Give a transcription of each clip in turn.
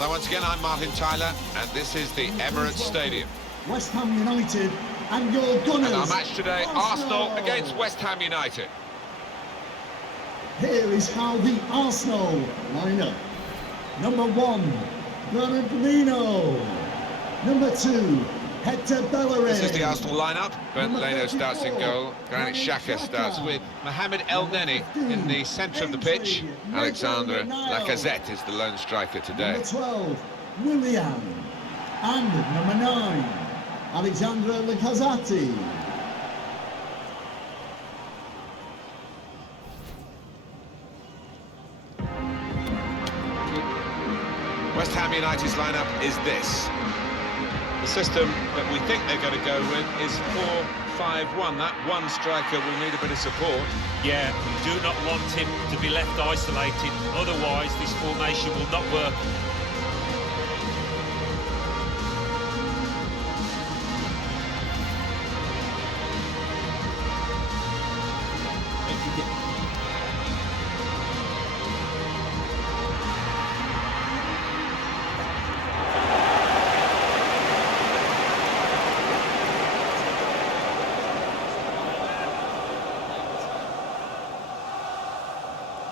Hello once again, I'm Martin Tyler, and this is the Emirates Stadium. West Ham United and your Gunners. And our match today, Arsenal against West Ham United. Here is how the Arsenal line up. Number 1, Bernard Firmino. Number 2, Hector Bellerin. This is the Arsenal lineup. Bernd Leno starts in goal. Granit Xhaka starts with Mohamed El Neni in the centre of the pitch. Alexandre Lacazette is the lone striker today. Number 12, Willian. And number 9, Alexandre Lacazette. West Ham United's lineup is this. The system that we think they're going to go with is 4-5-1. That one striker will need a bit of support. Yeah, we do not want him to be left isolated. Otherwise, this formation will not work.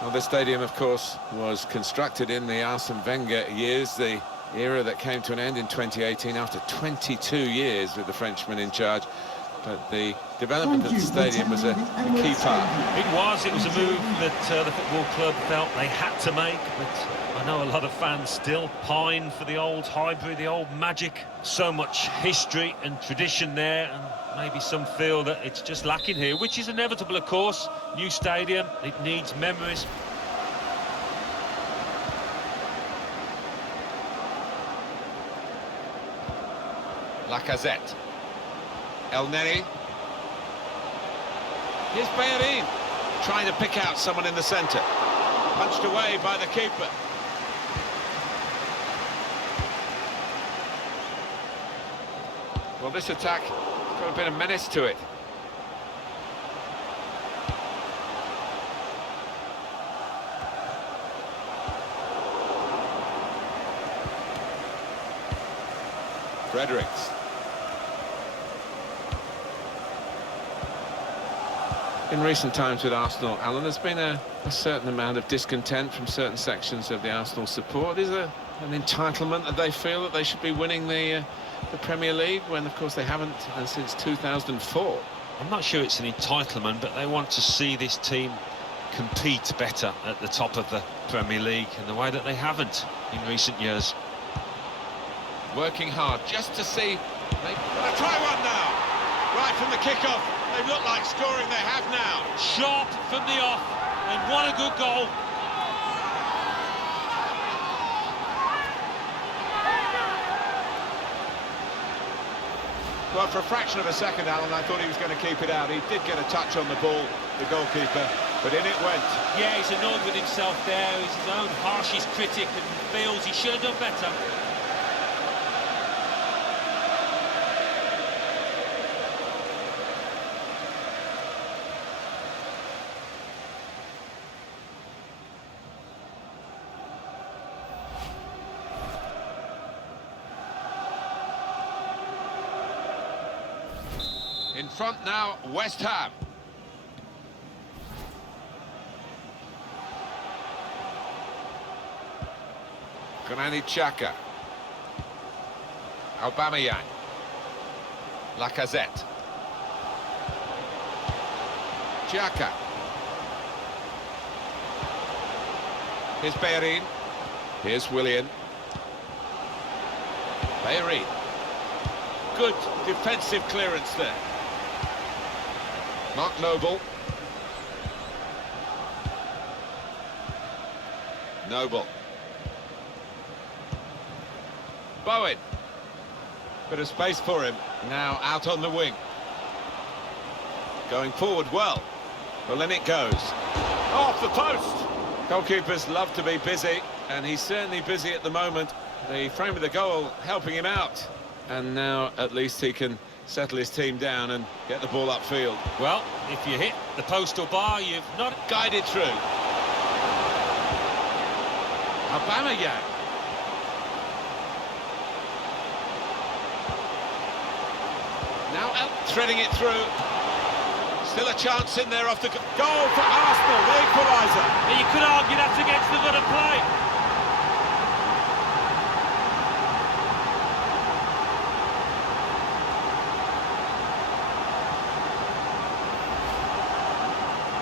Well, this stadium, of course, was constructed in the Arsene Wenger years, the era that came to an end in 2018 after 22 years with the Frenchman in charge. But the development of the stadium was a key part. It was a move that the football club felt they had to make, but I know a lot of fans still pine for the old Highbury, the old magic. So much history and tradition there, and maybe some feel that it's just lacking here, which is inevitable, of course. New stadium, it needs memories. Lacazette. El Neni. Here's Bellerin, trying to pick out someone in the centre. Punched away by the keeper. Well, this attack has got a bit of menace to it. Fredericks. In recent times with Arsenal, Alan, there's been a certain amount of discontent from certain sections of the Arsenal support. Is there an entitlement that they feel that they should be winning the Premier League when, of course, they haven't since 2004? I'm not sure it's an entitlement, but they want to see this team compete better at the top of the Premier League in the way that they haven't in recent years. Working hard just to see. They'll try one now. Right from the kick-off. They look like scoring, they have now. Sharp from the off, and what a good goal. Well, for a fraction of a second, Alan, I thought he was going to keep it out. He did get a touch on the ball, the goalkeeper, but in it went. Yeah, he's annoyed with himself there. He's his own harshest critic and feels he should have done better. In front now, West Ham. Granit Xhaka. Aubameyang. Lacazette. Xhaka. Here's Bellerin. Here's Willian. Bellerin. Good defensive clearance there. Mark Noble. Noble. Bowen. Bit of space for him. Now out on the wing. Going forward well. Well, in it goes. Off the post. Goalkeepers love to be busy, and he's certainly busy at the moment. The frame of the goal helping him out. And now at least he can settle his team down and get the ball upfield. Well, if you hit the post or bar, you've not guided through. Aubameyang. threading it through. Still a chance in there off the goal for Arsenal, the equaliser. You could argue that's against the good of play.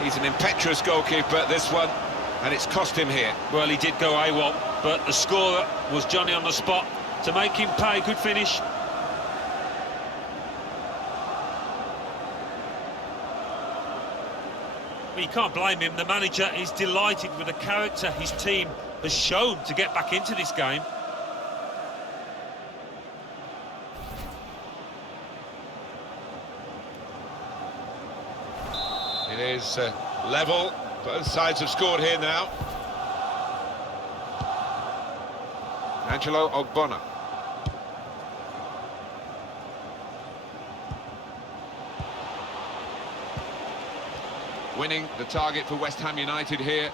He's an impetuous goalkeeper, this one, and it's cost him here. Well, he did go AWOL, but the scorer was Johnny on the spot to make him pay. Good finish. Well, you can't blame him. The manager is delighted with the character his team has shown to get back into this game. It is level. Both sides have scored here now. Angelo Ogbonna. Winning the target for West Ham United here,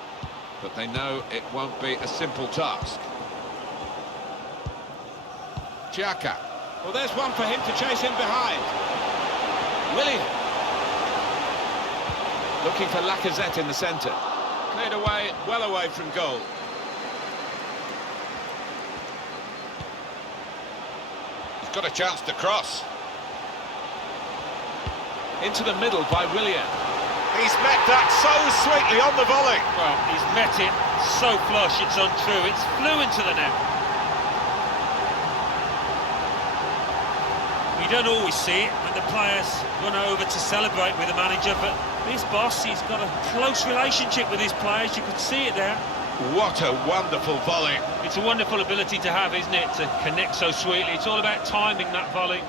but they know it won't be a simple task. Xhaka. Well, there's one for him to chase him behind. Willian. Looking for Lacazette in the centre. Cleared away, well away from goal. He's got a chance to cross. Into the middle by Willian. He's met that so sweetly on the volley. Well, he's met it so flush, it's untrue. It's flew into the net. We don't always see it when the players run over to celebrate with the manager, but this boss, he's got a close relationship with his players. You could see it there. What a wonderful volley. It's a wonderful ability to have, isn't it, to connect so sweetly. It's all about timing that volley.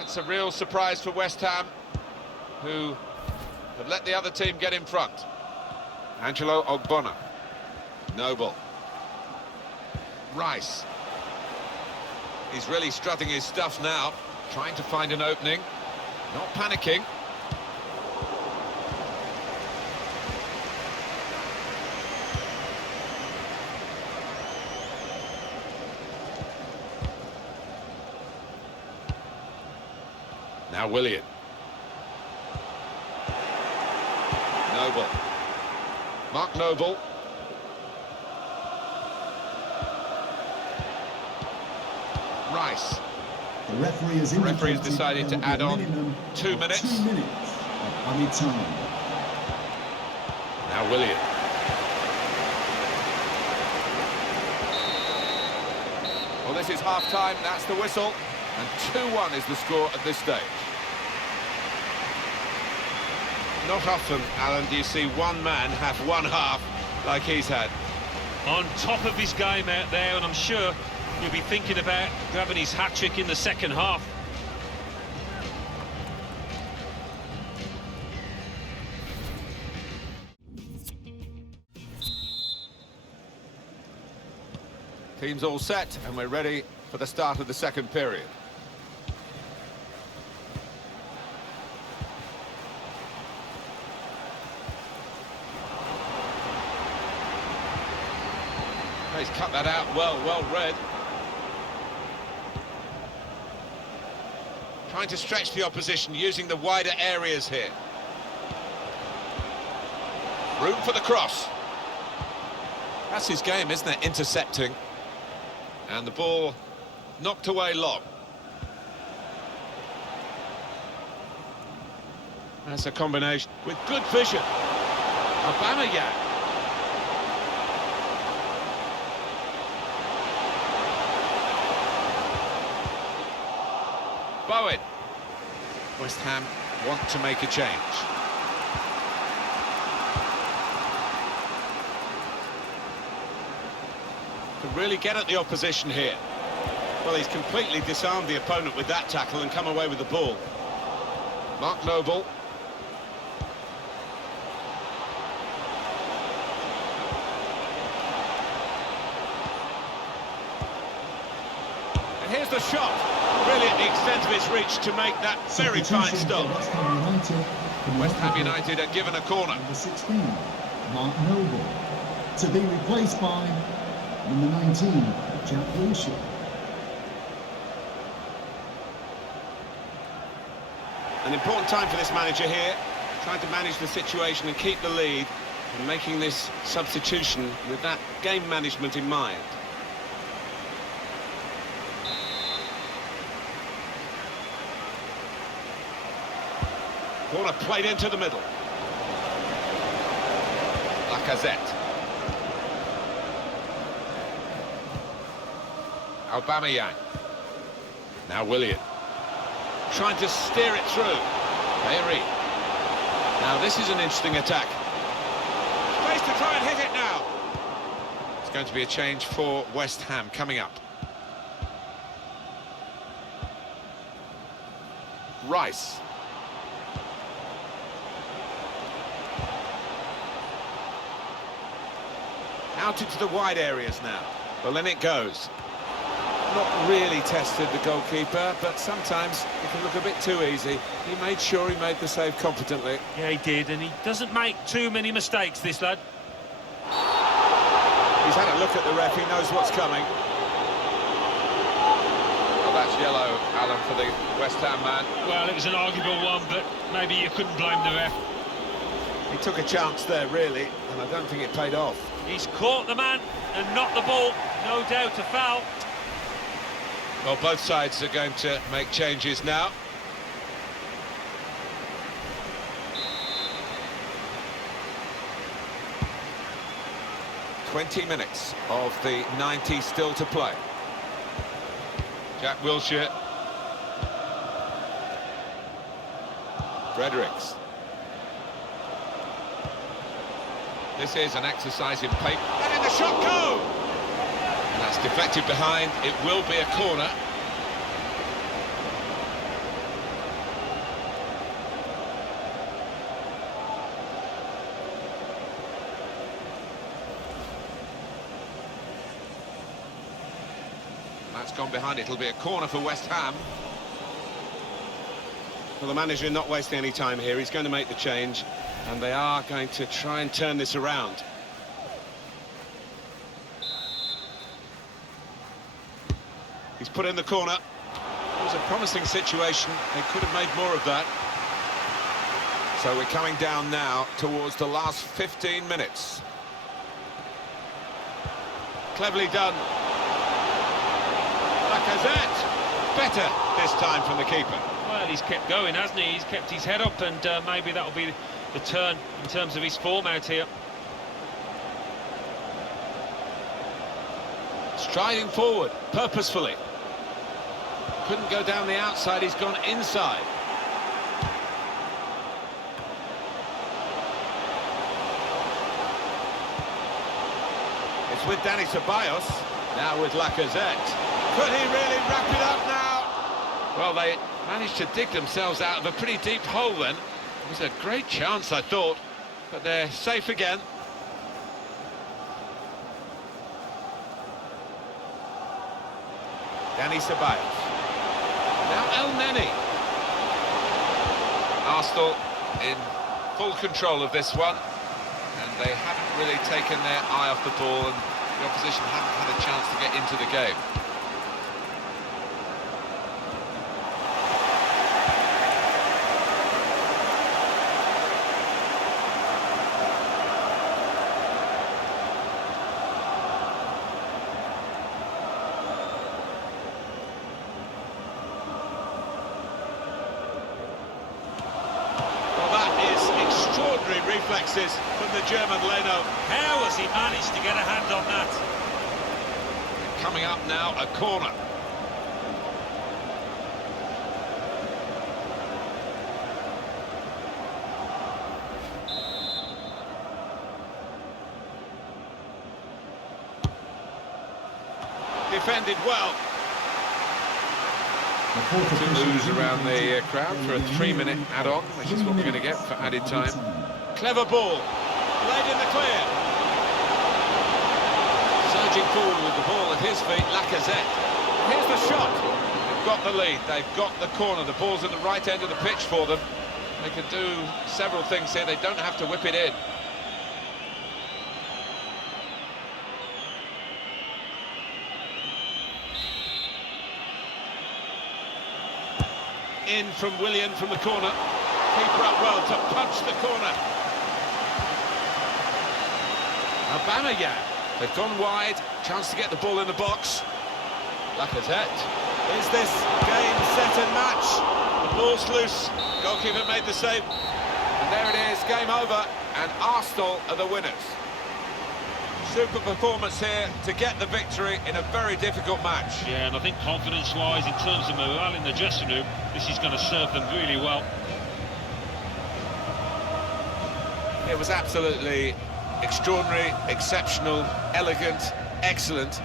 It's a real surprise for West Ham, who have let the other team get in front. Angelo Ogbonna. Noble. Rice. He's really strutting his stuff now, trying to find an opening, not panicking. Now Willian. Noble. Mark Noble. Rice. The referee has decided to add on 2 minutes. 2 minutes of added time. Now Willian. Well, this is half-time, that's the whistle. And 2-1 is the score at this stage. Not often, Alan, do you see one man have one half like he's had. On top of his game out there, and I'm sure he'll be thinking about grabbing his hat-trick in the second half. Team's all set, and we're ready for the start of the second period. He's cut that out well read. Trying to stretch the opposition, using the wider areas here. Room for the cross. That's his game, isn't it? Intercepting. And the ball knocked away long. That's a combination with good vision. Aubameyang. Bowen. West Ham want to make a change. Can really get at the opposition here. Well, he's completely disarmed the opponent with that tackle and come away with the ball. Mark Noble. Here's the shot. Really at the extent of his reach to make that very fine stop. West Ham United. West Ham United are given a corner. Number 16, Mark Noble. To be replaced by number 19, Jack Wilshere. An important time for this manager here, trying to manage the situation and keep the lead, and making this substitution with that game management in mind. Corner played into the middle. Lacazette. Aubameyang. Now Willian. Trying to steer it through. Bayery. Now this is an interesting attack. Space to try and hit it now. It's going to be a change for West Ham coming up. Rice. Out into the wide areas now. Well, in it goes. Not really tested the goalkeeper, but sometimes it can look a bit too easy. He made sure he made the save competently. Yeah, he did, and he doesn't make too many mistakes, this lad. He's had a look at the ref, he knows what's coming. Well, that's yellow, Alan, for the West Ham man. Well, it was an arguable one, but maybe you couldn't blame the ref. He took a chance there, really, and I don't think it paid off. He's caught the man and not the ball. No doubt a foul. Well, both sides are going to make changes now. "20 minutes of the 90 still to play. Jack Wilshere. Fredericks. This is an exercise in pace. Letting the shot go! And that's deflected behind. It will be a corner. That's gone behind. It'll be a corner for West Ham. Well, the manager not wasting any time here. He's going to make the change, and they are going to try and turn this around. He's put in the corner. It was a promising situation. They could have made more of that. So we're coming down now towards the last 15 minutes. Cleverly done. Lacazette. Better this time from the keeper. Well, he's kept going, hasn't he? He's kept his head up, and maybe that'll be the turn in terms of his form out here. Striding forward, purposefully. Couldn't go down the outside, he's gone inside. It's with Dani Ceballos, now with Lacazette. Could he really wrap it up now? Well, they managed to dig themselves out of a pretty deep hole then. It was a great chance, I thought, but they're safe again. Dani Ceballos. Now El Neni. Arsenal in full control of this one, and they haven't really taken their eye off the ball, and the opposition haven't had a chance to get into the game. Reflexes from the German Leno. How has he managed to get a hand on that? Coming up now, a corner. Defended well. To lose around the crowd for a 3-minute add-on, which is what we're going to get for added time. Clever ball, laid in the clear. Surging forward with the ball at his feet, Lacazette. here's the shot. They've got the lead, they've got the corner, the ball's at the right end of the pitch for them. They can do several things here, they don't have to whip it in. In from Willian from the corner. Keeper up well to punch the corner. Aubameyang. They've gone wide. Chance to get the ball in the box. Lacazette. Is this game set and match? The ball's loose. Goalkeeper made the save. And there it is, game over. And Arsenal are the winners. Super performance here to get the victory in a very difficult match. Yeah, and I think confidence-wise, in terms of morale in the dressing room, this is going to serve them really well. It was absolutely extraordinary, exceptional, elegant, excellent.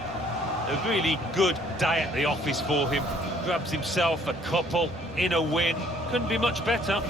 A really good day at the office for him. Grabs himself a couple in a win. Couldn't be much better.